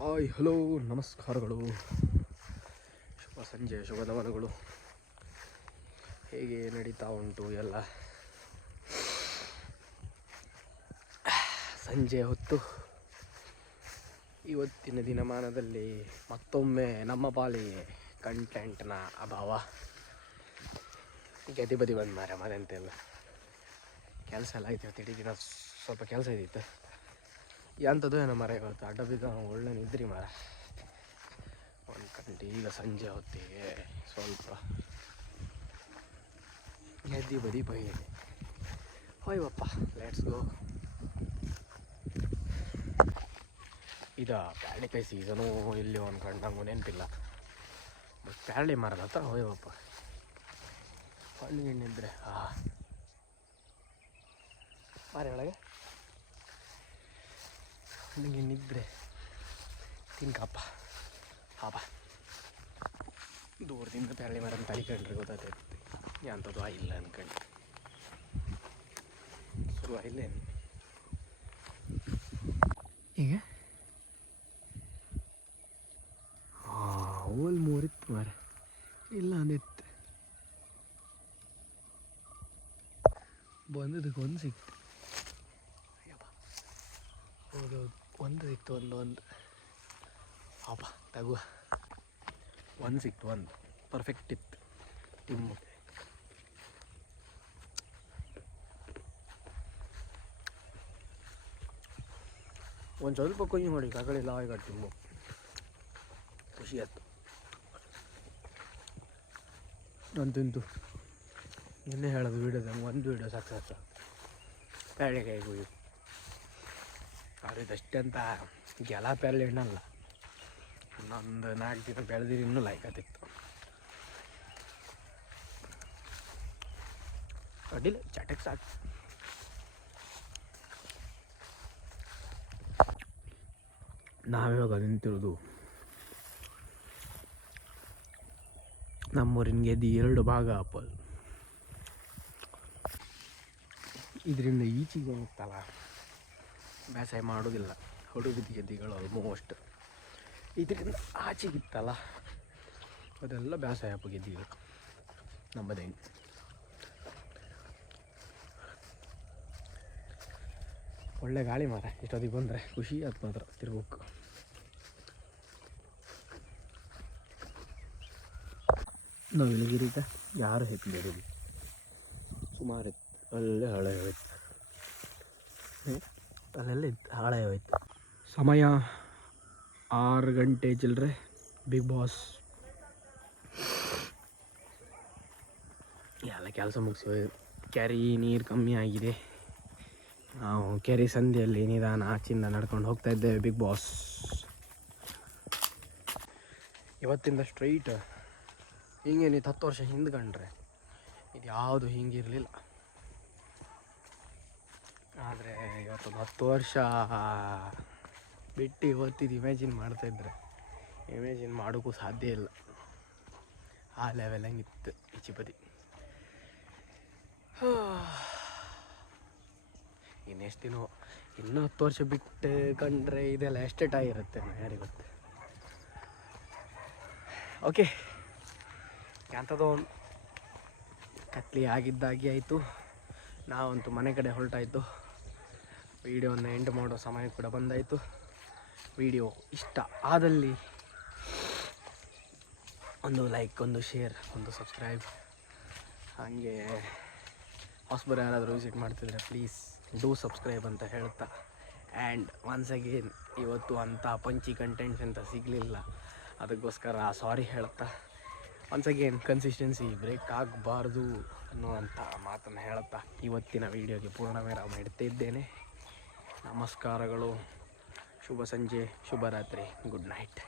Hi hello ನಮಸ್ಕಾರಗಳು, ಶುಭ ಸಂಜೆ, ಶುಭ ನಮನಗಳು. ಹೇಗೆ ನಡೀತಾ ಉಂಟು ಎಲ್ಲ? ಸಂಜೆ ಹೊತ್ತು ಇವತ್ತಿನ ದಿನಮಾನದಲ್ಲಿ ಮತ್ತೊಮ್ಮೆ ನಮ್ಮ ಪಾಲಿಗೆ ಕಂಟೆಂಟ್ನ ಅಭಾವ. ಗದಿ ಬದಿ ಬಂದು ಮಾರ ಮನೆಂತೆಲ್ಲ ಕೆಲಸ ಎಲ್ಲ ಆಯ್ತು. ಇವತ್ತು ಇಡೀ ದಿನ ಸ್ವಲ್ಪ ಕೆಲಸ ಇದ್ದಿತ್ತು. ಎಂಥದ್ದು ಏನೋ ಮರ ಇವತ್ತು ಅಡ್ಡ ಬಿದ್ದ ಒಳ್ಳೆ ನಿದ್ರಿ ಮರ. ಒಂದು ಗಂಟೆ ಈಗ ಸಂಜೆ ಹೊತ್ತಿಗೆ ಸ್ವಲ್ಪ ಗದ್ದಿ ಬದಿ ಬೈದೆ. ಹೋಯ್ವಪ್ಪ, ಲೆಟ್ಸ್ ಗೋ. ಇದು ಪ್ಯಾರಳಿಕಾಯಿ ಸೀಸನು ಇಲ್ಲಿ ಅಂದ್ಕೊಂಡು ನಂಗೆ ನೆನಪಿಲ್ಲ. ಬಟ್ ಪ್ಯಾರಳಿ ಮರದ ಹತ್ರ ಹೋಯ್ವಪ್ಪ. ಹಣ್ಣಿಗಿಣ್ಣಿದ್ರೆ ಮಾರಿ ಒಳಗೆ ಹಣ್ಣಿಗಿಣ್ಣಿದ್ರೆ ತಿನ್ಕಪ್ಪ. ಹಾಬ ದೂರದಿಂದ ಪ್ಯಾರಳಿ ಮರ ತಳಿಕೊಂಡ್ರೆ ಗೊತ್ತಾಗ್ತೈತೆ ಎಂಥದ್ದು ಇಲ್ಲ ಅಂದ್ಕೊಂಡು. ಶುರು ಇಲ್ಲೇನು ಈಗ ಓಲ್ ಮೂರಿತ್ತು ಮಾರ, ಇಲ್ಲ ಅಂದಿತ್ತು. ಬಂದದಕ್ಕೆ ಒಂದು ಸಿಕ್ತು. ಹೌದೌದು, ಒಂದು ಸಿಕ್ತು. ಒಂದು ಹಬ್ಬ ತಗುವ ಒಂದು ಸಿಕ್ತು. ಒಂದು ಪರ್ಫೆಕ್ಟ್ ಇತ್ತು ಟಿಮ್ಮು. ಒಂದು ಸ್ವಲ್ಪ ಕೊಯ್ಯಿ ಮಾಡಿ ಕಗಳಿ ಲಾವಾಗ ಟಿಮ್ಮು. ಖುಷಿ ಆಯ್ತು. ನಾನು ತಿಂತು ನಿನ್ನೆ ಹೇಳೋದು ವೀಡಿಯೋದಂಗೆ ಒಂದು ವೀಡಿಯೋ ಸಾಕು ಪ್ಯಾರಳೆಕಾಯಿ ಕೊಯ್ಯು. ಅವ್ರಿದಷ್ಟೇ ಅಂತ ಗೆಲ ಪ್ಯಾರಳೆ ಹಣ್ಣಲ್ಲ. ಇನ್ನೊಂದು 4 ದಿನ ಬೆಳೆದಿರಿ ಇನ್ನೂ ಲೈಕ್ ಆತಿತ್ತು. ಅಡ್ಡಿಲ್ಲ, ಚಟಕ್ಕೆ ಸಾಕು. ನಾವಿವಾಗ ನಿಂತಿರೋದು ನಮ್ಮೂರಿನ ಗೆದ್ದಿ 2 ಭಾಗ ಆಪಲ್. ಇದರಿಂದ ಈಚೆಗೆ ಹೋಗ್ತಲ್ಲ ಬೇಸಾಯ ಮಾಡೋದಿಲ್ಲ ಹುಡುಗದ ಗೆದ್ದಿಗಳು ಆಲ್ಮೋಸ್ಟ್. ಇದರಿಂದ ಆಚೆಗಿತ್ತಲ್ಲ ಅದೆಲ್ಲ ಬೇಸಾಯ ಹಬ್ಬ ಗೆದ್ದಿಗಳು ನಮ್ಮದೇ. ಒಳ್ಳೆ ಗಾಳಿ ಮಾರ, ಇಷ್ಟೊತ್ತಿಗೆ ಬಂದರೆ ಖುಷಿ ಆಯ್ತು ಮಾತ್ರ ತಿರ್ಬೇಕು. ನಾವು ಇಲ್ಲಿಗಿರಿತ ಯಾರು ಹೆಪ್ಪಿದ್ರು ಸುಮಾರು ಇತ್ತು. ಅಲ್ಲೇ ಹಳೆ ಹೋಯ್ತು, ಅಲ್ಲೆಲ್ಲ ಇತ್ತು ಹಾಳೆ ಹೋಯ್ತು. ಸಮಯ 6 ಗಂಟೆ ಚಿಲ್ಲರೆ. ಬಿಗ್ ಬಾಸ್ ಎಲ್ಲ ಕೆಲಸ ಮುಗಿಸಿ ಕೆರೆ ನೀರು ಕಮ್ಮಿ ಆಗಿದೆ. ನಾವು ಕೆರೆ ಸಂಧಿಯಲ್ಲಿ ನಿಧಾನ ಆಚಿಂದ ನಡ್ಕೊಂಡು ಹೋಗ್ತಾ ಇದ್ದೇವೆ. ಬಿಗ್ ಬಾಸ್ ಇವತ್ತಿಂದ ಸ್ಟ್ರೈಟ್ ಹಿಂಗೆ ನೀವು 10 ವರ್ಷ ಹಿಂದ್ಕೊಂಡ್ರೆ ಇದು ಯಾವುದು ಹಿಂಗಿರಲಿಲ್ಲ. ಆದರೆ ಇವತ್ತೊಂದು 10 ವರ್ಷ ಬಿಟ್ಟು ಇವತ್ತಿದ್ದು ಇಮ್ಯಾಜಿನ್ ಮಾಡ್ತಾಯಿದ್ರೆ ಇಮ್ಯಾಜಿನ್ ಮಾಡೋಕ್ಕೂ ಸಾಧ್ಯ ಇಲ್ಲ. ಆ ಲೆವೆಲ್ ಹಂಗಿತ್ತು ಈಚೆ ಬದಿ. ಇನ್ನೆಷ್ಟು ದಿನ ಇನ್ನೂ 10 ವರ್ಷ ಬಿಟ್ಟು ಕಂಡ್ರೆ ಇದೆಲ್ಲ ಎಸ್ಟೇಟ್ ಆಗಿರುತ್ತೆ ಯಾರಿಗೊತ್ತು. ಓಕೆ, ಎಂಥದೋ ಕತ್ಲಿ ಆಗಿದ್ದಾಗಿ ಆಯಿತು. ನಾವಂತೂ ಮನೆ ಕಡೆ ಹೊರಟಾಯಿತು. ವಿಡಿಯೋನ ಎಂಡ್ ಮಾಡೋ ಸಮಯ ಕೂಡ ಬಂದಾಯಿತು. ವಿಡಿಯೋ ಇಷ್ಟ ಆದಲ್ಲಿ ಒಂದು ಲೈಕ್, ಒಂದು ಶೇರ್, ಒಂದು ಸಬ್ಸ್ಕ್ರೈಬ್. ಹಾಗೆ ಹೊಸಬರು ಯಾರಾದರೂ ವಿಸಿಟ್ ಮಾಡ್ತಿದ್ರೆ ಪ್ಲೀಸ್ ಡೂ ಸಬ್ಸ್ಕ್ರೈಬ್ ಅಂತ ಹೇಳ್ತಾ. ಆ್ಯಂಡ್ ಒನ್ಸ್ ಅಗೇನ್ ಇವತ್ತು ಅಂಥ ಪಂಚಿ ಕಂಟೆಂಟ್ಸ್ ಅಂತ ಸಿಗಲಿಲ್ಲ, ಅದಕ್ಕೋಸ್ಕರ ಸಾರಿ ಹೇಳ್ತಾ ಒನ್ಸ್ ಅಗೇನ್ ಕನ್ಸಿಸ್ಟೆನ್ಸಿ ಬ್ರೇಕ್ ಆಗಬಾರ್ದು ಅನ್ನುವಂಥ ಮಾತನ್ನು ಹೇಳುತ್ತಾ ಇವತ್ತಿನ ವಿಡಿಯೋಗೆ ಪೂರ್ಣವಿರಾಮ ಇಡ್ತಿದ್ದೇನೆ. ನಮಸ್ಕಾರಗಳು, ಶುಭ ಸಂಜೆ, ಶುಭರಾತ್ರಿ, ಗುಡ್ ನೈಟ್.